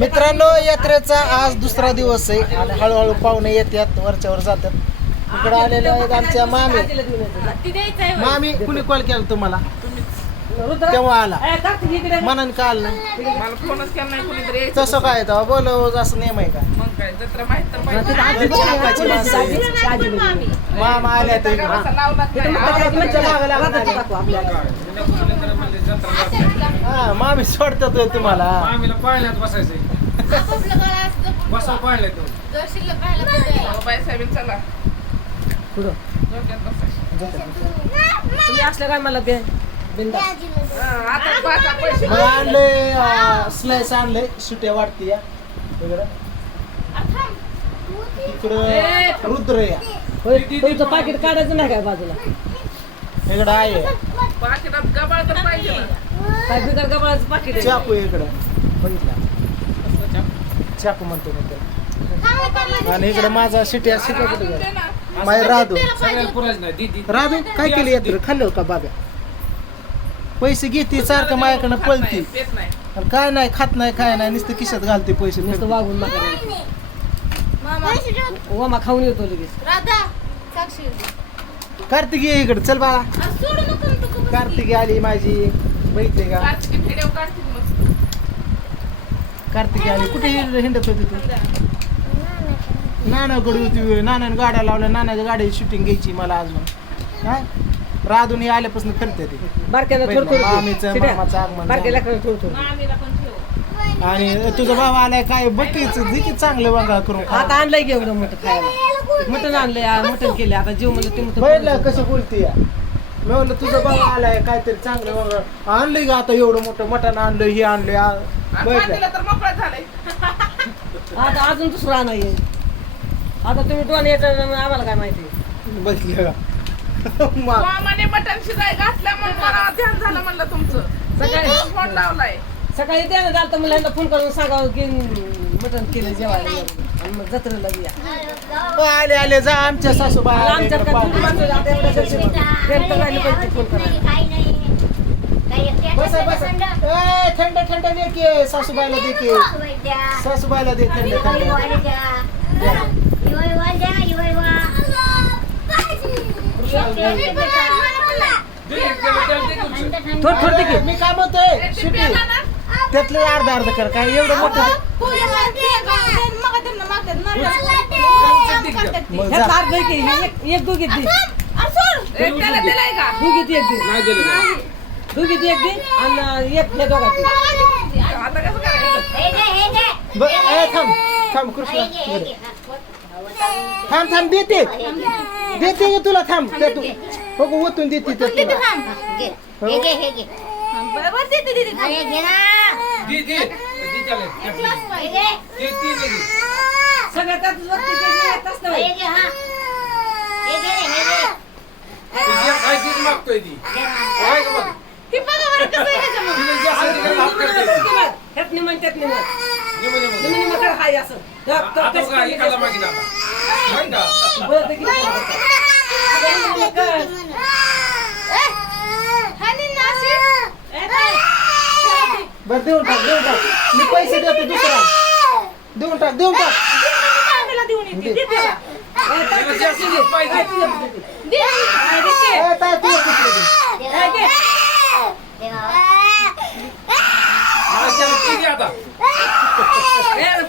मित्रांनो यात्रेचा आज दुसरा दिवस आहे आणि हळूहळू पाहुणे येतात वरच्यावर जातात इकडे आलेले आहेत आमच्या मामी मामी कुणी कॉल केला तुम्हाला तेव्हा आला मनाने का आला नाही मला फोनच केला नाही कुणीतरी यायचं. तसं काय तेव्हा बोलव असं नेम आहे का मग काय जत्रा माहीत तर पाहिजे घरची हक्काची माणसं आहेत. मामी मामा आल्या लावला काय. हा मामी सोडतात तुम्हाला पाळण्यात बसायचंय आपापलं गळा असतं बसाव पाळण्यात तो. जर शिल्लक राहिलं तर द्यायला. अहो, बाई साहेब चला. डोक्यात बसायचं. तुम्ही असलं काय मला बिंदा. हा, आता पाचा पैसे. मग आणले स्लाइस आणले सुट्या वाटते या इकडं इकडं रुद्र या. तुमचं पाकिट काढायचं नाही काय बाजूला? इकडं आहे. पाकिटात गबाळ तर पाहिजे ना. काय बिगर गबाळाचं पाकिट आहे. चाकू इकडं. बघितला. चाकू म्हणतो मी त्याला. आणि इकडं माझा सिट्या सिट्या कुठे दे गेला? ना माय राधू. राधू काय केली यात्र खाल्लं का बाब्या? पैसे घेते सारखं माझ्याकडनं पळती. काय नाही खात नाही काय नाही नुसतं खिशात घालते पैसे नुसतं. वागून मामा. ओमा खाऊन येतो लगेच. राधा साक्षी. कार्तिकी ये इकडे. चल बाळा. नको. कार्तिकी आली माझी. बघितले का? कार्तिकी आली. कुठे हिंड- हिंडत होती तू? नानाकडे होती नानाने गाड्या लावल्या नानाच्या गाडीची शूटिंग घ्यायची मला अजून. काय राधून आल्यापासून फिरते ती. मामीचं. मामाचं आगमन आणि तुझा भाव आलाय काय? बकीच देखील चांगलं वांगा करून खा. आता आणलंय की एवढं मोठं खायला. मटण आणलंय मटण केले आता जीव म्हणलं ते बघितलं मटण कसं बोलते या? मी म्हणलं तुझा भाव आलाय काहीतरी चांगलं वांगा. आणलंय का आता एवढं मोठं. मटण आणलं हे आणलंय आ- तर मोकळं झालंय. आता अजून दुसरं आणाय आता तुम्ही दोन येतात आम्हाला काय माहिती? मा- मामाने मटण शिजाय घातल्या मग मला ध्यान झालं म्हणलं तुमचं. सकाळी फोन लावलाय. सकाळी द्या ना झालं तर मला यांना फोन करून सांगावं की मटण केलं जेवायला. आणि मग जत्रेला या. आले आले जा आमच्या आल्या इकडं काय पाहुणे. तुम्ही माणसं आता एवढं जर त्यांचं राहिलं पाहिजे फोन करायला बसा बसा ए, थंड थंड दे की सासूबाईला दे की. सासूबाईला दे थंड थंड. थोडं थोडं दे की. मी काय म्हणतोय शिटी. त्यातलं अर्धा अर्ध कर काय एवढं मोठं? मग जा. एक एक दोघीत दे. त्याला दिलाय का? एक दे नाही दिलं. दोघीत एक दे आणि एक हे दोघात दे आता कसं करायचं ब- ए, थांब थांब कृष्णा बरं. थांब थांब देते. देते की तुला थांब ते. तू बघू ओतून देते ते तुला. थांब. बरोबर तिथे तिथे थांब. दी. दी दी. त्याला एक glass पाहिजे. दी दी दी सगळ्यात त्यातच वरती ते जे येतच नाही. तुझ्या काय तीच मागतोय ती. काय का बघ. ही बघा बरं कसं आहे ह्याच्यामध्ये. तिला जे असेल ते काय माफ करते ती. त्यात निमन त्यात निमन निम निम निमन निमन कर हाय असं त्यात आता कसं बघा केलं एकाला असतं. मागितला आता हाय का बरं, ते किती. आता निमन कर. ए, हा निन्ना अशी. ए, ताई. बरं देऊन टाक देऊन टाक मी पैसे देतो दुसरा देऊन टाक देऊन टाक मामीला देऊन येते. दे त्याला. ए, ताई, तिला जे असेल ते पाहिजे दे. हा, दे. ए, ताई, तू. ए, त्याला ती दे ए, दे.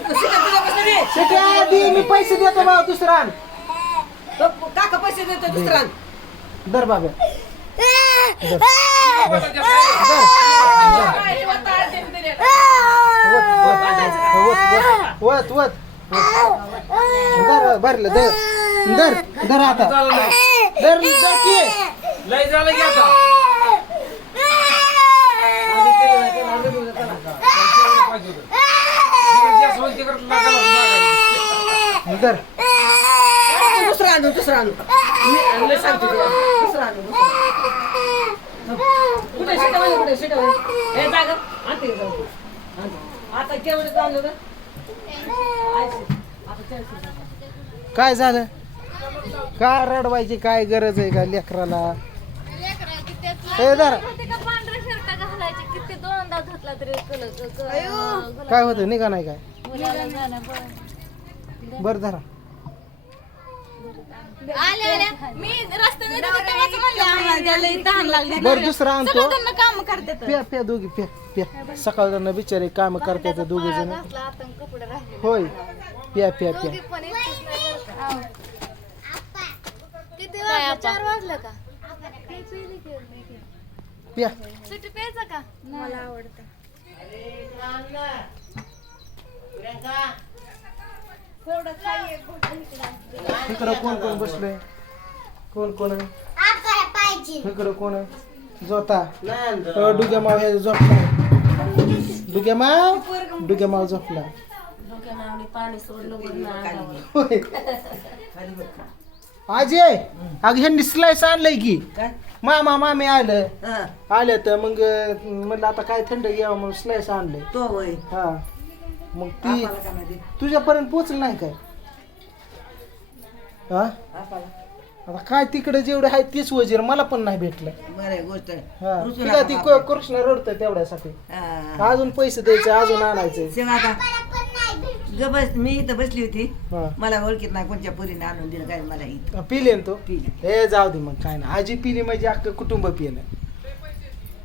शेट्टी, आ, दे मी पैसे देतो भाऊ दुसरा आण. तो काका पैसे देतो दुसरा दर बाबा मला जे असेल काय वताळ ते दिलेलं. वत वत वत दर भरलं दर दर दर आता झालं नाही दर दर की लय झालं की आता आधी केलं नाही, केलं, आधी केलं, चला. तेवढं पाहिजे होतं. तिला दुसरं आणू दुसरं आणू. मी मी सांगतो तुला. दुसरं आणू दुसरं आणू. कुठे शेटामध्ये कुठे शेटामध्ये हे जागा आणते का जाऊ आणते. आता केवढं आणलं का आता चाळीस रुपये. काय झालं? का रडवायची काय गरज आहे का लेकराला? क- क- काय होतं? निघा नाही काय? बरं. बरं धरा. आले आले मी रस्त्याने जाते तेव्हाच म्हणलं आम्हाला त्याला लई तहान लागली. बरं दुसरं आणतो. सगळं त्यांना काम करतात. प्या प्या दोघी प्या प्या. सकाळ बिचारे काम करतात दोघे जण. घातला आता कपडे राहिले. होय. प्या प्या प्या? किती वाजलं? चार वाजलं का. प्या. मला आवडतं. इकडं कोण कोण बसलंय कोण कोण आहे? इकडं कोण आहे? जोता. अ, डुग्या माव हे झोपला. डुग्या माव डुग्या माव झोपला होय. अजय अग ह्यांनी स्लाइस आणलंय की. काय? मामा मामी आलं. हा. आलं तर मग अं, म्हणलं आता काय थंड घ्यावं म्हणून स्लाइस आणलंय. तो होय. हा. मग ती आपाला काय माहिती? तुझ्यापर्यंत पोचलं नाही काय? हा? आता काय तिकडे जेवढे आहे तीच वजीर मला पण नाही भेटलं. बरं आहे, गोष्ट. आहे. हा रुचू ती. क- कृष्णा रडतंय तेवढ्यासाठी. हा. अजून पैसे द्यायचे अजून आणायचे. आता. ग बस मी इथं बसली होती. हा. मला ओळखीत नाही कोणत्या पुरीने आणून दिलं काय मला इथं. पिले ना तो? पिली. हे जाऊ दे मग काय ना आजी पिली म्हणजे अख्खं कुटुंब पिलं.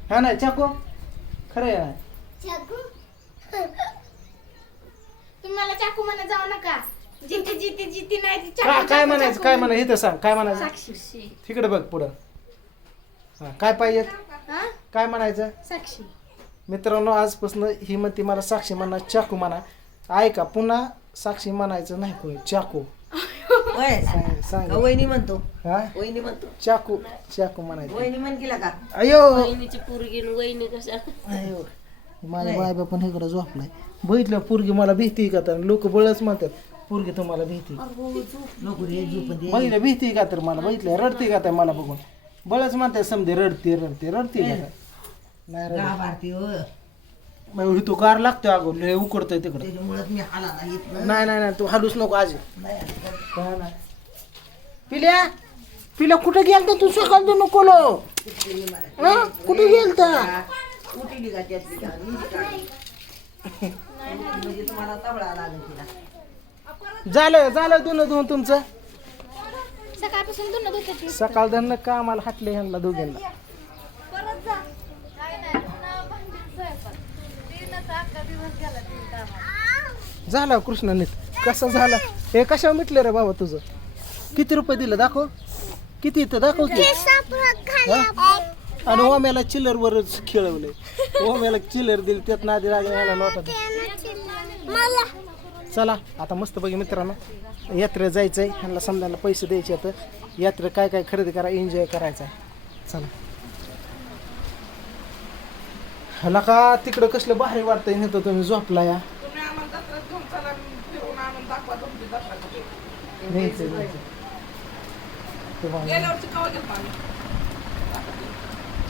हा ना चाको? खरं आहे ना? तुम्ही मला चाकू म्हणा जाऊ नका. जिथे जिथे जिथे नाही ती का- चाकू काय चाकू, म्हणायचं चाकू. काय म्हणायचं? इथं सांग. काय म्हणायचं? साक्षी तिकडे बघ पुढं. हा काय पाहिजे? हा? काय म्हणायचं? साक्षी. मित्रांनो आजपासून ही म्हणते मला साक्षी म्हणा चाकू म्हणा. ऐका पुन्हा साक्षी म्हणायचं नाही कोणी. चाकू. सांग सांग. का वहिनी म्हणतो? हा? वहिनी म्हणतो. चाकू चाकू म्हणायचं. वहिनी म्हण केला का? अयो! बहिणीची पोरगी वहिनी कशा? अयो. माझ्या बायबा पण इकडं झोपलाय. बघितलं पोरगी मला भीती का तर? लोक बळच म्हणतात पोरगी तुम्हाला भीती बघितलं भीती का तर मला? बघितलं रडते का तर मला बघून? बळच म्हणतात समजे रडते रडते रडते का तर? नाही रडत. का भारती हो. मग तो गार लागतोय अगो लय उकडतोय तिकडं. नाही. नाही नाही तू हालूच नको आजी. नाही हा. पिल्या? पिल्या कुठे गेलता तू? सकाळ तू नको. हा? कुठे गेलता? का त्यातली का? काढली. म्हणजे तुम्हाला तबळा लागेल तिला. झालं झालं दोन दोन तुमचं. सकाळपासून धुणं धुते सकाळ धरणं कामाला हाटले ह्यांना दोघांना. काय नाही पुन्हा भांडी स्वयंपाक. तीनच अख्खा दिवस गेला तीन कामात झाला कृष्णानीत कसं झालं? हे कशावर मिटलं रे बाबा तुझं? किती रुपये दिलं दाखव. किती इथं दाखव की. हा? आणि ओम्याला चिल्लर वरच खेळवलंय. ओम्याला चिल्लर दिली त्यात नादी लागले ह्याला नोटा चला आता मस्त बघी मित्रांनो यात्रेत जायचंय ह्यांना समजायला पैसे द्यायचे आता यात्रेत काय काय खरेदी करा एन्जॉय करायचा आहे. चला. ह्याला का तिकडं कसलं भारी वाटतंय नाही तर तुम्ही झोपला या. तुम्ही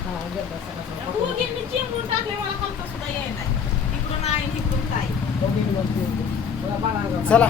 आम्ही दोघींनी चिमडून टाकले मला खालचा सुद्धा याय नाही इकडून आहे इकडून काय चला.